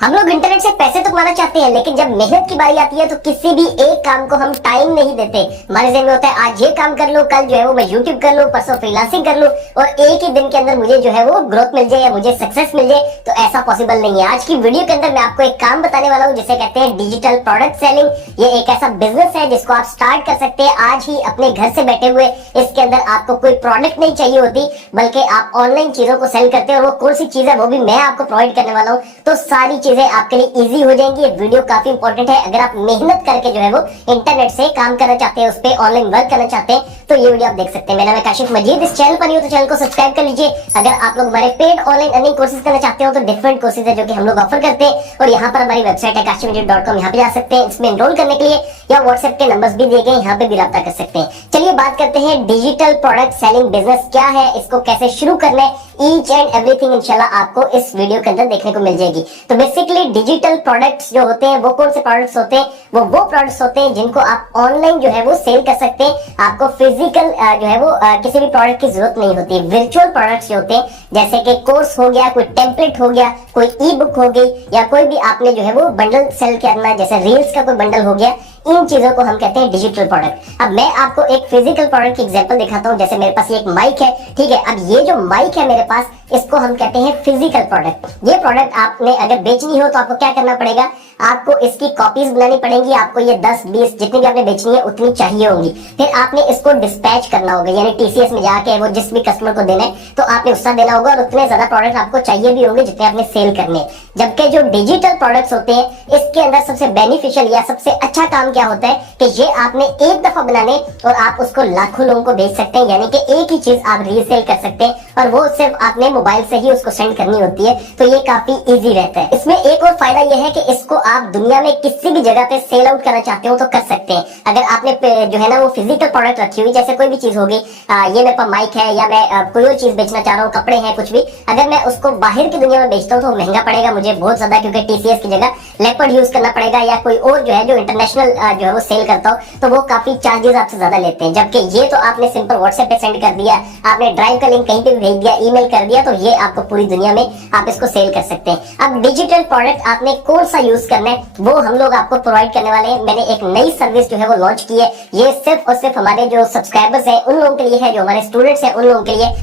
हम लोग इंटरनेट से पैसे तो कमाना चाहते हैं, लेकिन जब मेहनत की बारी आती है तो किसी भी एक काम को हम टाइम नहीं देते। हमारे ज़हन में होता है आज ये काम कर लो, कल जो है वो मैं यूट्यूब कर लूं, परसों फ्रीलांसिंग कर लूं और एक ही दिन के अंदर मुझे जो है वो ग्रोथ मिल जाए या मुझे सक्सेस मिल जाए। तो ऐसा पॉसिबल नहीं है। आज की वीडियो के अंदर मैं आपको एक काम बताने वाला हूँ जिसे कहते हैं डिजिटल प्रोडक्ट सेलिंग। ये एक ऐसा बिजनेस है जिसको आप स्टार्ट कर सकते हैं आज ही अपने घर से बैठे हुए। इसके अंदर आपको कोई प्रोडक्ट नहीं चाहिए होती, बल्कि आप ऑनलाइन चीजों को सेल करते हैं और वो कौन सी चीज है वो भी मैं आपको प्रोवाइड करने वाला हूँ। तो सारी चीजें आपके लिए इजी हो जाएंगी। ये वीडियो काफी इंपॉर्टेंट है। अगर आप मेहनत करके जो है वो इंटरनेट से काम करना चाहते हैं, उस पर ऑनलाइन वर्क करना चाहते हैं, तो ये वीडियो आप देख सकते हैं। मेरा नाम है काशिफ मजीद। इस चैनल पर नहीं हो तो चैनल को सब्सक्राइब कर लीजिए। अगर आप लोग हमारे पेड ऑनलाइन अर्निंग कोर्सेज करना चाहते हो तो डिफरेंट कोर्सेज है जो कि हम लोग ऑफर करते हैं और यहाँ पर हमारी वेबसाइट है kashifmajid.com। यहाँ पे जा सकते हैं। इसमें एनरोल करने के लिए या व्हाट्सएप के नंबर्स भी दिए गए, यहाँ पे भी रब्ता कर सकते हैं। चलिए बात करते हैं डिजिटल प्रोडक्ट सेलिंग बिजनेस क्या है, इसको कैसे शुरू करना है। ईच एंड एवरीथिंग इंशाल्लाह आपको इस वीडियो के अंदर देखने को मिल जाएगी। तो बेसिकली डिजिटल प्रोडक्ट्स जो होते हैं वो कौन से प्रोडक्ट्स होते हैं? वो प्रोडक्ट्स होते हैं जिनको आप ऑनलाइन जो है वो सेल कर सकते हैं। आपको फिजिकल जो है वो किसी भी प्रोडक्ट की जरूरत नहीं होती। वर्चुअल प्रोडक्ट्स जो होते हैं जैसे कि कोर्स हो गया, कोई टेम्पलेट हो गया, कोई ई बुक हो गई, या कोई भी आपने जो है वो बंडल सेल करना है, जैसे रील्स का कोई बंडल हो गया, इन चीजों को हम कहते हैं डिजिटल प्रोडक्ट। अब मैं आपको एक फिजिकल प्रोडक्ट की एग्जांपल दिखाता हूं। जैसे मेरे पास ये एक माइक है, ठीक है। अब ये जो माइक है मेरे पास, इसको हम कहते हैं फिजिकल प्रोडक्ट। ये प्रोडक्ट आपने अगर बेचनी हो तो आपको क्या करना पड़ेगा? आपको इसकी कॉपीज बनानी पड़ेंगी। आपको ये 10-20 जितनी भी आपने बेचनी है उतनी चाहिए होंगी। फिर आपने इसको डिस्पैच करना होगा, यानी टीसीएस में जाके वो जिस भी कस्टमर को देना है तो आपने उसका देना होगा और उतने ज्यादा प्रोडक्ट आपको चाहिए भी होंगे जितने आपने सेल करने हैं। जबकि जो डिजिटल प्रोडक्ट्स होते हैं इसके अंदर सबसे बेनिफिशियल या सबसे अच्छा काम क्या होता है कि ये आपने एक दफा बनाने और आप उसको लाखों लोगों को बेच सकते हैं, यानी कि एक ही चीज आप रीसेल कर सकते हैं और वो सिर्फ आपने मोबाइल से ही उसको सेंड करनी होती है। तो ये काफी इजी रहता है। इसमें एक और फायदा यह है कि इसको आप दुनिया में किसी भी जगह पे सेल आउट करना चाहते हो तो कर सकते हैं। अगर आपने जो है ना वो फिजिकल प्रोडक्ट रखी हुई, जैसे कोई भी चीज होगी, ये मेरे पास माइक है या मैं कोई और चीज बेचना चाह रहा हूँ, कपड़े हैं, कुछ भी, अगर मैं उसको बाहर की दुनिया में बेचता हूँ तो महंगा पड़ेगा मुझे बहुत ज्यादा, क्योंकि टीसीएस की जगह लेपर्ड यूज करना पड़ेगा या कोई और जो है जो इंटरनेशनल जो है वो सेल करता हो तो वो काफी चार्जेस आपसे ज्यादा लेते हैं। जबकि ये तो आपने सिंपल व्हाट्सएप पे सेंड कर दिया, आपने ड्राइव का लिंक कहीं पे भी भेज दिया, ईमेल कर दिया, तो ये आपको पूरी दुनिया में आप इसको सेल कर सकते हैं। अब डिजिटल प्रोडक्ट आपने कौन सा यूज करना है वो हम लोग आपको प्रोवाइड करने वाले हैं। मैंने एक नई सर्विस जो है वो लॉन्च की है। ये सिर्फ और सिर्फ हमारे जो सब्सक्राइबर्स हैं उन लोगों के लिए है, जो हमारे स्टूडेंट्स हैं उन लोगों के लिए।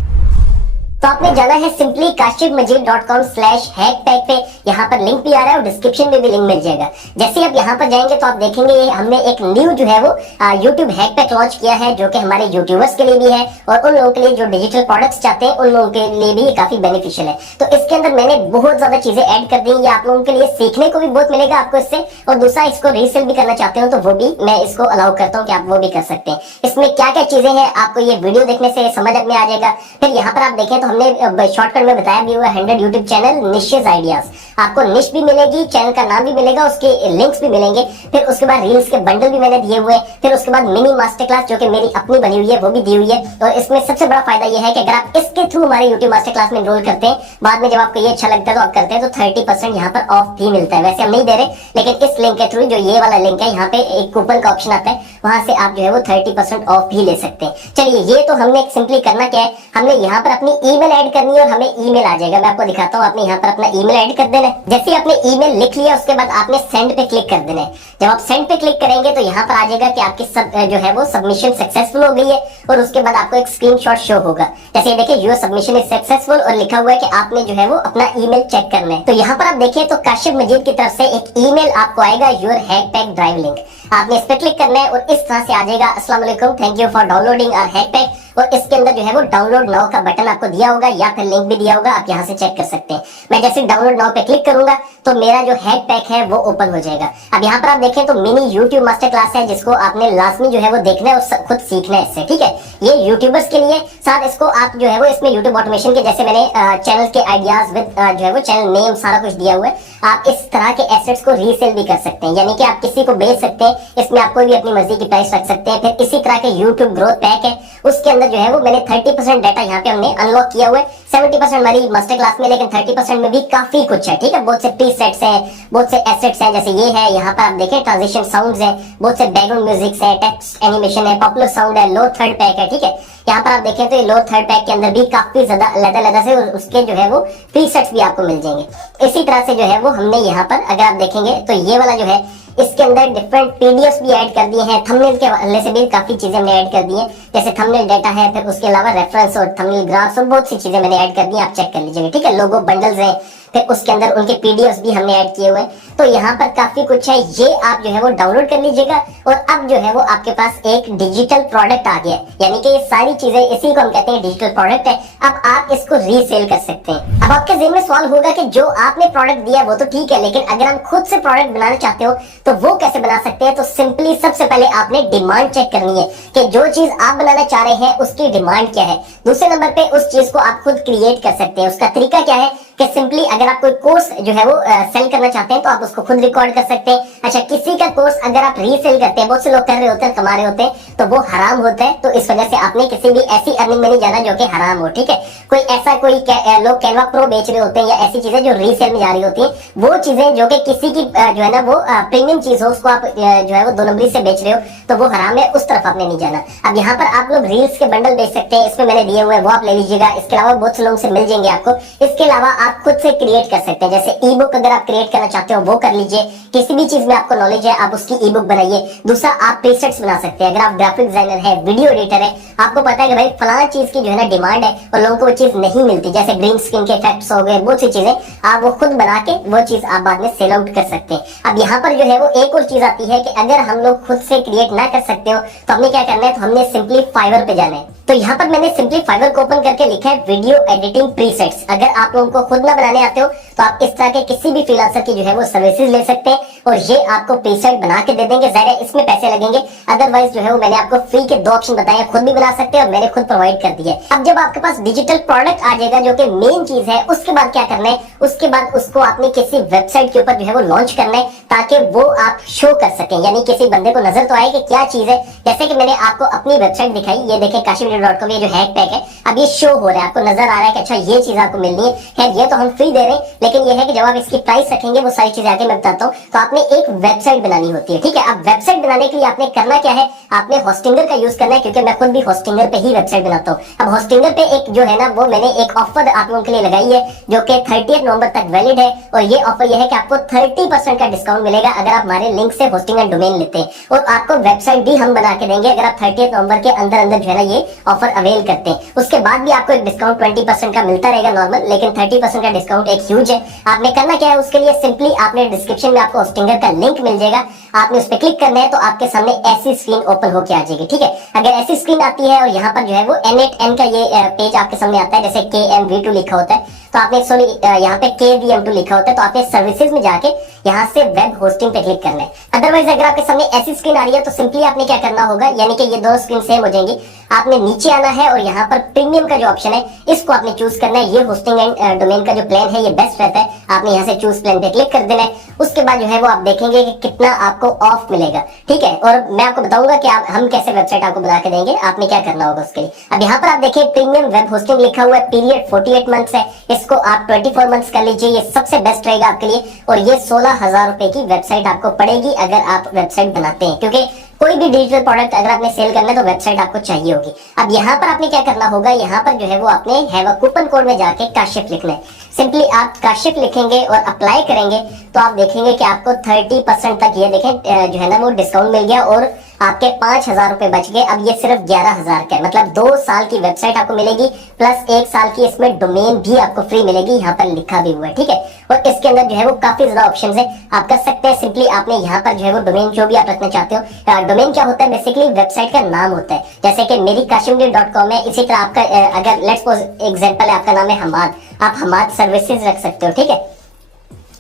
तो आपने जाना है सिंपली kashifmajid.com/hackpack पे। यहाँ पर लिंक भी आ रहा है और डिस्क्रिप्शन में भी लिंक मिल जाएगा। जैसे आप यहाँ पर जाएंगे तो आप देखेंगे हमने एक न्यू जो है वो YouTube हैकपैक लॉन्च किया है, जो कि हमारे यूट्यूबर्स के लिए भी है और उन लोगों के लिए जो डिजिटल प्रोडक्ट्स चाहते हैं उन लोगों के लिए भी ये काफी बेनिफिशियल है। तो इसके अंदर मैंने बहुत ज्यादा चीजें ऐड कर दी है। आप लोगों के लिए सीखने को भी बहुत मिलेगा आपको इससे, और दूसरा इसको रीसेल भी करना चाहते हो तो वो भी मैं इसको अलाउ करता हूँ कि आप वो भी कर सकते हैं। इसमें क्या क्या चीजें हैं आपको ये वीडियो देखने से समझ में आ जाएगा। फिर यहाँ पर आप देखें तो हमने शॉर्टकट में बताया भी हुआ 100 यूट्यूब चैनल निशेस आइडियाज। आपको निश भी मिलेगी, चैनल का नाम भी मिलेगा, उसके लिंक्स भी मिलेंगे। फिर उसके बाद रील्स के बंडल भी मैंने दिए हुए हैं। फिर उसके बाद मिनी मास्टर क्लास जो कि मेरी अपनी बनी हुई है वो भी दी हुई है। और इसमें सबसे बड़ा फायदा यह है कि अगर आप इसके थ्रू हमारे यूट्यूब मास्टर क्लास में एनरोल करते हैं, बाद में जब आपको ये अच्छा लगता है तो आप करते हैं तो 30% यहाँ पर ऑफ भी मिलता है। वैसे हम नहीं दे रहे, लेकिन इस लिंक के थ्रू जो ये वाला लिंक है यहाँ पे एक कूपन का ऑप्शन आता है, वहां से आप जो है वो 30% ऑफ भी ले सकते हैं। चलिए ये तो हमने सिंपली करना क्या है, हमने यहाँ पर अपनी ईमेल ऐड करनी है और हमें ईमेल आ जाएगा। मैं आपको दिखाता हूँ। आपने यहाँ पर अपना ईमेल ऐड कर देना है। जैसे आपने ईमेल लिख लिया उसके बाद आपने सेंड पे क्लिक कर देना है। जब आप सेंड पे क्लिक करेंगे तो यहाँ पर आ जाएगा कि आपकी जो है वो सबमिशन सक्सेसफुल हो गई है और उसके बाद आपको एक स्क्रीनशॉट शो होगा। जैसे देखिए योर सबमिशन इज सक्सेसफुल और लिखा हुआ है कि आपने जो है वो अपना ईमेल चेक करना है। तो यहाँ पर आप देखिए तो काशिफ मजीद की तरफ से एक ईमेल आपको आएगा, योर हैकपैक ड्राइव लिंक। आपने इस पे क्लिक करना है और इस तरह से आ जाएगा, अस्सलाम वालेकुम, thank you for downloading our hackpack. और इसके अंदर जो है वो डाउनलोड नाउ का बटन आपको दिया होगा या फिर लिंक भी दिया होगा, आप यहाँ से चेक कर सकते हैं। मैं जैसे डाउनलोड नाउ पे क्लिक करूंगा तो मेरा जो हैकपैक है वो ओपन हो जाएगा। अब यहाँ पर आप देखें तो मिनी यूट्यूब मास्टर क्लास है जिसको आपने लाजमी जो है वो देखना है और खुद सीखना है इससे, ठीक है। ये यूट्यूबर्स के लिए, साथ इसको आप जो है वो इसमें यूट्यूब ऑटोमेशन के जैसे मैंने चैनल के आइडियाज विद जो है वो चैनल नेम सारा कुछ दिया हुआ है। आप इस तरह के एसेट्स को रीसेल भी कर सकते हैं, यानी कि आप किसी को बेच सकते हैं। इसमें आप कोई भी अपनी मर्जी की प्राइस रख सकते हैं। फिर इसी तरह के यूट्यूब ग्रोथ पैक है, उसके अंदर जो है वो मैंने 30% डाटा यहाँ पे हमने अनलॉक किया हुआ है। 70% हमारी मास्टर क्लास में, लेकिन 30% में भी काफी कुछ है, ठीक है। बहुत से प्रीसेट्स हैं, बहुत से एसेट्स हैं, जैसे ये है। यहाँ पर आप देखें ट्रांजिशन साउंड्स है, बहुत से बैकग्राउंड म्यूजिक है, टेक्स्ट एनिमेशन है, पॉपुलर साउंड है, लो थर्ड पैक है, ठीक है। यहाँ पर आप देखें तो ये लोअर थर्ड पैक के अंदर भी काफी ज्यादा अलग से उसके जो है वो प्रीसेट्स भी आपको मिल जाएंगे। इसी तरह से जो है वो हमने यहाँ पर अगर आप देखेंगे तो ये वाला जो है इसके अंदर डिफरेंट पीडीएफ भी ऐड कर दिए हैं, थंबनेल के हवाले से भी काफी चीजें हमने ऐड कर दी हैं, जैसे थंबनेल डाटा है, फिर उसके अलावा रेफरेंस और थंबनेल ग्राफ्स और बहुत सी चीजें मैंने ऐड कर दी, आप चेक कर लीजिएगा, ठीक है। लोगो बंडल्स हैं, फिर उसके अंदर उनके पीडीएफ भी हमने ऐड किए हुए हैं, तो यहाँ पर काफी कुछ है, ये आप जो है वो डाउनलोड कर लीजिएगा और अब जो है वो आपके पास एक डिजिटल प्रोडक्ट आ गया है, यानी कि ये सारी चीजें, इसी को हम कहते हैं डिजिटल प्रोडक्ट है। अब आप इसको रीसेल कर सकते हैं। अब आपके ज़हन में सवाल होगा कि जो आपने प्रोडक्ट दिया वो तो ठीक है, लेकिन अगर हम खुद से प्रोडक्ट बनाना चाहते हो तो वो कैसे बना सकते हैं? तो सिंपली सबसे पहले आपने डिमांड चेक करनी है कि जो चीज आप बनाना चाह रहे हैं उसकी डिमांड क्या है। दूसरे नंबर पे उस चीज को आप खुद क्रिएट कर सकते हैं। उसका तरीका क्या है कि सिंपली अगर आप कोई कोर्स जो है वो सेल करना चाहते हैं तो आप उसको खुद रिकॉर्ड कर सकते हैं। अच्छा, किसी का कोर्स अगर आप रीसेल करते हैं, बहुत से लोग कर रहे होते हैं, कमा रहे होते हैं, तो वो हराम होता है, तो इस वजह से आपने किसी भी ऐसी अर्निंग में नहीं जाना जो कि हराम हो, ठीक है। कोई ऐसा लोग कैनवा प्रो बेच रहे होते हैं या ऐसी चीजें जो रीसेल में जा रही होती हैं, वो चीजें जो कि किसी की जो है ना वो प्रीमियम चीज हो, उसको आप जो है वो 2 नंबरी से बेच रहे हो, तो वो हराम है, उस तरफ आपने नहीं जाना। अब यहाँ पर आप लोग रील्स के बंडल बेच सकते हैं, इसमें मैंने दिए हुए हैं, वो आप ले लीजिएगा। इसके अलावा बहुत से लोगों से मिल जाएंगे आपको। इसके अलावा आप खुद से क्रिएट कर सकते हैं, जैसे ई बुक अगर आप क्रिएट करना चाहते हो वो कर लीजिए। किसी भी चीज में आपको नॉलेज है आप उसकी ई बुक बनाइए। दूसरा, आप प्रीसेट्स बना सकते हैं। अगर आप ग्राफिक डिजाइनर है, वीडियो एडिटर है, आपको पता है कि भाई फलाना चीज की जो है ना डिमांड है और लोगों को वो चीज नहीं मिलती, जैसे ग्रीन स्क्रीन के इफेक्ट्स हो गए, बहुत सी चीजें आप वो खुद बना के वो चीज आप बाद में सेल आउट कर सकते हैं। अब यहाँ पर जो है वो एक और चीज आती है कि अगर हम लोग खुद से क्रिएट ना कर सकते हो तो हमने क्या करना है, तो हमने सिंपली फाइवर पे जाना है। तो यहाँ पर मैंने सिंपली फाइवर को ओपन करके लिखा है वीडियो एडिटिंग प्रीसेट्स। अगर आप लोगों को खुद ना बनाने आते हो तो आप इस तरह के किसी भी फ्रीलांसर की जो है वो सर्विसेज ले सकते हैं और ये आपको प्रीसेट बना के दे देंगे। ज़ाहिर है इसमें पैसे लगेंगे, अदरवाइज जो है वो मैंने आपको फ्री के 2 ऑप्शन बताए, खुद भी बना सकते हैं और मैंने खुद प्रोवाइड कर दिया है। अब जब आपके पास डिजिटल प्रोडक्ट आ जाएगा जो कि मेन चीज है, उसके बाद क्या करना है, उसके बाद उसको आपने किसी वेबसाइट के ऊपर जो है वो लॉन्च करना है ताकि वो आप शो कर सकें, यानी किसी बंदे को नजर तो आए कि क्या चीज है। जैसे कि मैंने आपको अपनी वेबसाइट दिखाई, ये देखें kashivvideo.com, ये जो हैक टैग है, अब ये शो हो रहा है, आपको नजर आ रहा है कि अच्छा ये चीज आपको मिलनी है। खैर ये तो हम फ्री दे रहे हैं, लेकिन ये है कि जब आप इसकी प्राइस रखेंगे वो सारी चीजें आगे मैं बताता हूँ। तो आपने एक वेबसाइट बनानी होती है, ठीक है। अब वेबसाइट बनाने के लिए आपने करना क्या है, आपने होस्टिंगर का यूज करना है, क्योंकि मैं खुद भी होस्टिंगर पे ही वेबसाइट बनाता हूँ। अब होस्टिंगर पे एक जो है ना वो मैंने एक ऑफर आप लोगों के लिए लगाई है जो कि 30 नवंबर तक वैलिड है, और ये ऑफर ये है कि आपको 30% का डिस्काउंट मिलेगा अगर आप हमारे लिंक से होस्टिंग एंड डोमेन लेते हैं, और आपको वेबसाइट भी हम बना के देंगे अगर आप 30 नवंबर के अंदर अंदर जो है ना ये ऑफर अवेल करते हैं। उसके बाद भी आपको एक डिस्काउंट 20% का मिलता रहेगा नॉर्मल, लेकिन 30% का डिस्काउंट एक ह्यूज है। आपने करना क्या है, उसके लिए सिंपली आपने डिस्क्रिप्शन में आपको होस्टिंगर का लिंक मिल जाएगा, आपने उस पर क्लिक करना है तो आपके सामने ऐसी स्क्रीन ओपन होकर आ जाएगी, ठीक है। अगर ऐसी स्क्रीन आती है और यहाँ पर जो है वो N8N का ये पेज आपके सामने आता है, जैसे KMV2 लिखा होता है, तो आपने सॉरी यहाँ पे KVM2 लिखा होता है, तो आपने सर्विसेज में जाके यहाँ से वेब होस्टिंग पे क्लिक करना है। अदरवाइज अगर आपके सामने ऐसी स्क्रीन आ रही है तो सिंपली आपने क्या करना होगा, यानी कि ये दोनों स्क्रीन सेम हो जाएंगी, आपने नीचे आना है और यहाँ पर प्रीमियम का जो ऑप्शन है इसको आपने चूज करना है। ये होस्टिंग एंड डोमेन का जो प्लान है ये बेस्ट रहता है, आपने यहाँ से चूज प्लान पे क्लिक कर देना है। उसके बाद जो है वो आप देखेंगे कि कितना आपको ऑफ मिलेगा, ठीक है। और मैं आपको बताऊंगा कि हम कैसे वेबसाइट आपको बना के देंगे, आपने क्या करना होगा उसके लिए। अब यहाँ पर आप देखिए प्रीमियम वेब होस्टिंग लिखा हुआ है, पीरियड 48 मंथ्स है, इसको आप 24 मंथ्स कर लीजिए, ये सबसे बेस्ट रहेगा आपके लिए। और ये 16,000 रुपए की वेबसाइट आपको पड़ेगी अगर आप वेबसाइट बनाते हैं, क्योंकि कोई भी डिजिटल प्रोडक्ट अगर आपने सेल करना है तो वेबसाइट आपको चाहिए होगी। अब यहाँ पर आपने क्या करना होगा, यहाँ पर जो है वो आपने हैव अ कूपन कोड में जाके काशिफ लिखना है। सिंपली आप काशिफ लिखेंगे और अप्लाई करेंगे तो आप देखेंगे कि आपको 30% तक ये देखें जो है ना वो डिस्काउंट मिल गया और आपके 5,000 रुपए बच गए। अब ये सिर्फ 11,000 का है, मतलब 2 साल की वेबसाइट आपको मिलेगी प्लस 1 साल की इसमें डोमेन भी आपको फ्री मिलेगी, यहाँ पर लिखा भी हुआ है, ठीक है। और इसके अंदर जो है वो काफी ज्यादा ऑप्शन है, आप कर सकते हैं। सिंपली आपने यहाँ पर जो है वो डोमेन जो भी आप रखना चाहते हो, डोमेन क्या होता है, बेसिकली वेबसाइट का नाम होता है। जैसे कि मेरी kashivvideo.com है, इसी तरह आपका अगर लेट्स सपोज एग्जांपल है आपका नाम है हमाद, आप हमाद सर्विसेज रख सकते हो, ठीक है।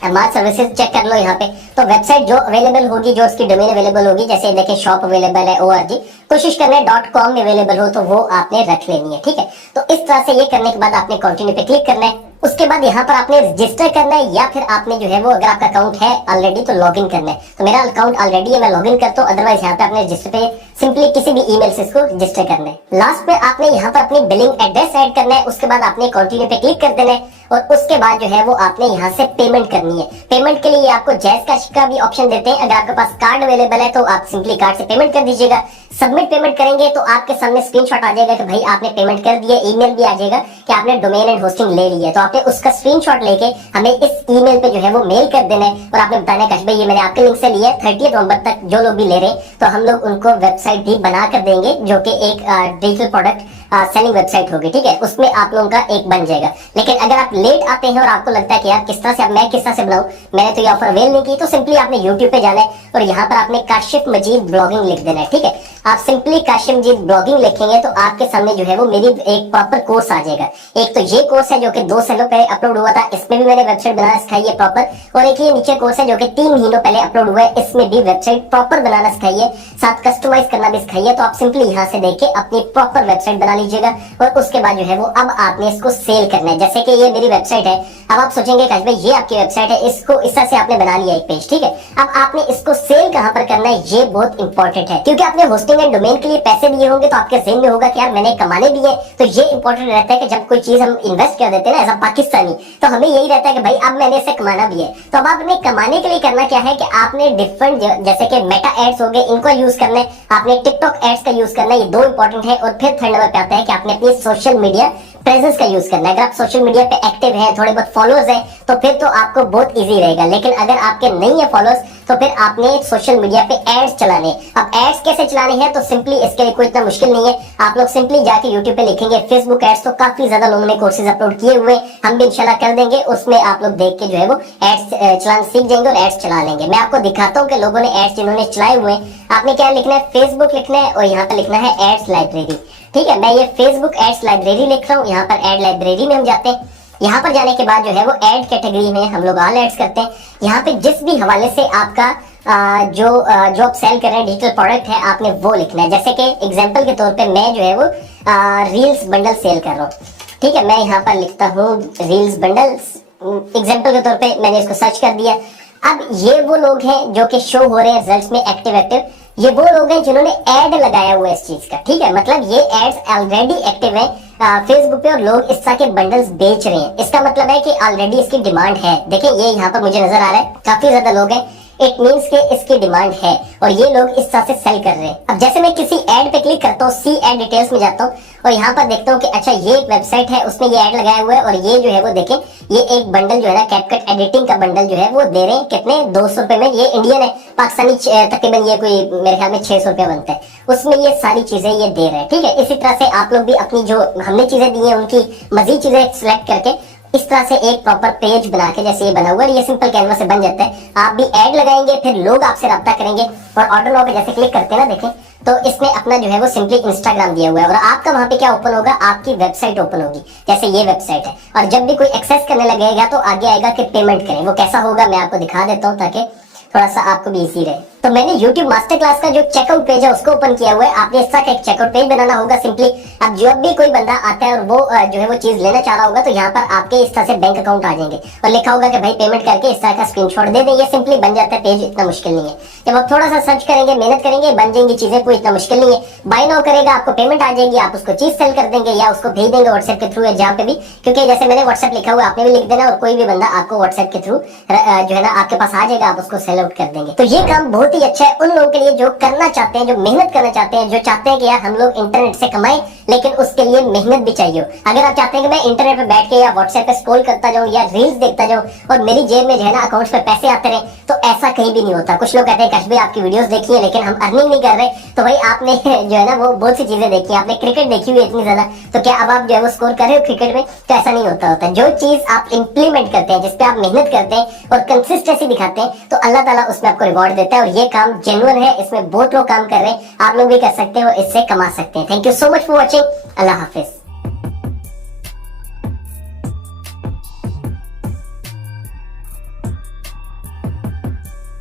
हमारे सर्विसेज चेक कर लो यहाँ पे, तो वेबसाइट जो अवेलेबल होगी, जो उसकी डोमेन अवेलेबल होगी, जैसे देखिए शॉप अवेलेबल है, ORG, कोशिश करना है .com में अवेलेबल हो तो वो आपने रख लेनी है, ठीक है। तो इस तरह से ये करने के बाद आपने कंटिन्यू पे क्लिक करना है। उसके बाद यहाँ पर आपने रजिस्टर करना है, या फिर आपने जो है वो अगर आपका अकाउंट है ऑलरेडी तो लॉगिन करना है। तो मेरा अकाउंट ऑलरेडी है, मैं लॉगिन करता हूँ, अदरवाइज यहाँ पे आपने रजिस्टर पे सिंपली किसी भी ईमेल से इसको रजिस्टर करना है। लास्ट में आपने यहाँ पर अपनी बिलिंग एड्रेस ऐड करना है, उसके बाद आपने कंटिन्यू पे क्लिक कर देना है और उसके बाद जो है वो आपने यहाँ से पेमेंट करनी है। पेमेंट के लिए आपको जैज कैश का भी ऑप्शन देते हैं, अगर आपके पास कार्ड अवेलेबल है तो आप सिंपली कार्ड से पेमेंट कर दीजिएगा। सबमिट पेमेंट करेंगे तो आपके सामने स्क्रीनशॉट आ जाएगा कि भाई आपने पेमेंट कर दिया, ईमेल भी आ जाएगा कि आपने डोमेन एंड होस्टिंग ले ली है। तो आपने उसका स्क्रीनशॉट लेके हमें इस ईमेल पे जो है वो मेल कर देना है और आपने बताना है कि भाई ये मैंने आपके लिंक से लिया है, 30 नवंबर तक जो लोग भी ले रहे हैं तो हम लोग उनको वेबसाइट भी बना कर देंगे जो कि एक डिजिटल प्रोडक्ट सेलिंग वेबसाइट होगी, ठीक है, उसमें आप लोगों का एक बन जाएगा। लेकिन अगर आप लेट आते हैं और आपको लगता है कि यार किस तरह से, अब मैं किस तरह से बनाऊं, मैंने तो ये ऑफर अवेल नहीं की, तो सिंपली आपने यूट्यूब पे जाना है और यहाँ पर आपने काशिफ मजीद ब्लॉगिंग लिख देना है, ठीक है। आप सिंपली काशिफ मजीद ब्लॉगिंग लिखेंगे तो आपके सामने जो है वो मेरी एक प्रॉपर कोर्स आ जाएगा। एक तो ये कोर्स है जो कि 2 सालों पहले अपलोड हुआ था, इसमें भी मैंने वेबसाइट बनाना सिखाई है प्रॉपर, और एक ये नीचे कोर्स है जो कि 3 महीनों पहले अपलोड हुआ है, इसमें भी वेबसाइट प्रॉपर बनाना सिखाई है, साथ कस्टमाइज करना भी सिखाई है। तो आप सिंपली यहाँ से देख के अपनी प्रॉपर वेबसाइट बना लीजिएगा और उसके बाद जो है वो अब आपने इसको सेल करना है। जैसे कि ये मेरी वेबसाइट है, अब आप सोचेंगे कि भाई ये आपकी वेबसाइट है, इसको इस तरह से आपने बना लिया एक पेज, ठीक है। अब आपने इसको सेल कहां पर करना है ये बहुत इंपॉर्टेंट है, क्योंकि आपने होस्टिंग एंड डोमेन के लिए पैसे दिए होंगे तो आपके ज़हन में होगा कि यार मैंने कमाने दिए। तो ये इंपॉर्टेंट रहता है कि जब कोई चीज हम इन्वेस्ट कर देते हैं ना एज अ पाकिस्तानी, तो हमें यही रहता है कि भाई अब मैंने इसे कमाना भी है। तो अब आपने कमाने के लिए करना क्या है कि आपने डिफरेंट जैसे कि मेटा एड्स हो गए, इनको यूज करना है, आपने टिकटॉक एड्स का यूज करना है, ये 2 इंपॉर्टेंट है। और फिर थर्ड नंबर पे आता है कि आपने अपनी सोशल मीडिया प्रेजेंस का यूज करना है। अगर आप सोशल मीडिया पे एक्टिव हैं, थोड़े बहुत फॉलोअर्स हैं, तो फिर तो आपको बहुत इजी रहेगा। लेकिन अगर आपके नहीं है फॉलोअर्स तो फिर आपने सोशल मीडिया पे एड्स चलाने। अब एड्स कैसे चलाने हैं तो सिंपली इसके लिए कोई इतना मुश्किल नहीं है, आप लोग सिंपली जाके यूट्यूब पे लिखेंगे फेसबुक एड्स, तो काफी ज्यादा लोगों ने कोर्सेज अपलोड किए हुए, हम भी इंशाल्लाह कर देंगे, उसमें आप लोग देख के जो है वो एड्स चलाना सीख जाएंगे और एड्स चला लेंगे। मैं आपको दिखाता हूँ कि लोगों ने एड्स जिन्होंने चलाए हुए हैं, आपने क्या लिखना है, फेसबुक लिखना है और यहाँ पे लिखना है एड्स लाइब्रेरी, ठीक है। मैं ये फेसबुक एड्स लाइब्रेरी लिख रहा हूँ, यहाँ पर एड लाइब्रेरी में हम जाते हैं। यहाँ पर जाने के बाद जो है वो एड कैटेगरी में हम लोग ऑल एड्स करते हैं। यहाँ पे जिस भी हवाले से आपका जो आप सेल कर रहे हैं डिजिटल प्रोडक्ट है, आपने वो लिखना है। जैसे कि एग्जांपल के तौर पे मैं जो है वो रील्स बंडल सेल कर रहा हूँ, ठीक है। मैं यहाँ पर लिखता हूँ रील्स बंडल्स, एग्जांपल के तौर पे मैंने इसको सर्च कर दिया। अब ये वो लोग हैं जो कि शो हो रहे हैं रिजल्ट्स में एक्टिव, ये वो लोग हैं जिन्होंने ऐड लगाया हुआ है इस चीज का, ठीक है। मतलब ये एड्स ऑलरेडी एक्टिव है फेसबुक पे और लोग इस तरह के बंडल्स बेच रहे हैं। इसका मतलब है कि ऑलरेडी इसकी डिमांड है। देखिए ये यहाँ पर मुझे नजर आ रहा है काफी ज्यादा लोग हैं, इट मीन्स के इसकी डिमांड है और ये लोग इस तरह से सेल कर रहे हैं। अब जैसे मैं किसी ऐड पे क्लिक करता हूँ, सी ऐड डिटेल्स में जाता हूँ और यहाँ पर देखता हूँ कि अच्छा ये एक वेबसाइट है, उसने ये ऐड लगाया हुआ है और ये जो है वो देखें, ये एक बंडल जो है ना कैपकट एडिटिंग का बंडल जो है वो दे रहे हैं कितने, 200 रुपए में। ये इंडियन है, पाकिस्तानी तकरीबन ये कोई मेरे ख्याल में 600 रुपया बनता है, उसमें ये सारी चीजें ये दे रहे हैं, ठीक है। इसी तरह से आप लोग भी अपनी जो हमने चीजें दी हैं उनकी मजीद चीजें सिलेक्ट करके इस तरह से एक प्रॉपर पेज बना के, जैसे ये बना हुआ है, ये सिंपल कैनवा से बन जाता है। आप भी ऐड लगाएंगे, फिर लोग आपसे रब्ता करेंगे और ऑर्डर नाउ पे जैसे क्लिक करते हैं ना, देखें तो इसमें अपना जो है वो सिंपली इंस्टाग्राम दिया हुआ है और आपका वहां पे क्या ओपन होगा, आपकी वेबसाइट ओपन होगी। जैसे ये वेबसाइट है और जब भी कोई एक्सेस करने लगेगा तो आगे आएगा कि पेमेंट करें। वो कैसा होगा मैं आपको दिखा देता हूँ ताकि थोड़ा सा आपको भी इजी रहे। तो मैंने YouTube मास्टर क्लास का जो चेकआउट पेज है उसको ओपन किया हुआ है। आपने इस तरह का एक चेकआउट पेज बनाना होगा सिंपली। अब जब भी कोई बंदा आता है और वो जो है वो चीज लेना चाह रहा होगा तो यहाँ पर आपके इस तरह से बैंक अकाउंट आ जाएंगे और लिखा होगा कि भाई पेमेंट करके इस तरह का स्क्रीनशॉट दे दें। ये सिंपली बन जाता है पेज, इतना मुश्किल नहीं है। जब आप थोड़ा सा सर्च करेंगे, मेहनत करेंगे, बन जाएंगी चीजें, कोई इतना मुश्किल नहीं है। बाय नाउ करेगा, आपको पेमेंट आ जाएगी, आप उसको चीज सेल कर देंगे या उसको भेज देंगे व्हाट्सएप के थ्रू या जहाँ पे भी, क्योंकि जैसे मैंने व्हाट्सएप लिखा हुआ आपने भी लिख देना और कोई भी बंदा आपको व्हाट्सएप के थ्रू जो है ना आपके पास आ जाएगा, आप उसको सेल आउट कर देंगे। तो ये काम बहुत ही अच्छा है उन लोगों के लिए जो करना चाहते हैं, जो मेहनत करना चाहते हैं, जो चाहते हैं कि यार हम लोग इंटरनेट से कमाएं लेकिन उसके लिए मेहनत भी चाहिए। अगर आप चाहते हैं कि मैं इंटरनेट पे बैठ के या व्हाट्सएप पे स्क्रॉल करता जाऊं या रील्स देखता जाऊं और मेरी जेब में जो है ना अकाउंट पे पैसे आते रहे, तो ऐसा कहीं भी नहीं होता। कुछ लोग कहते हैं कश भाई आपकी वीडियोस देखी है लेकिन हम अर्निंग नहीं कर रहे, तो भाई आपने जो है ना वो बहुत सी चीजें देखी है, आपने क्रिकेट देखी हुई है इतनी ज्यादा, तो क्या अब आप जो है वो स्कोर कर रहे हो क्रिकेट में? तो ऐसा नहीं होता। जो चीज आप इंप्लीमेंट करते हैं, जिसपे आप मेहनत करते हैं और कंसिस्टेंसी दिखाते हैं, तो अल्लाह ताला उसमें आपको रिवॉर्ड देता है। और ये काम जेन्युइन है, इसमें बहुत लोग काम कर रहे हैं, आप लोग भी कर सकते हैं और इससे कमा सकते हैं। Thank you so much for watching. Allah Hafiz.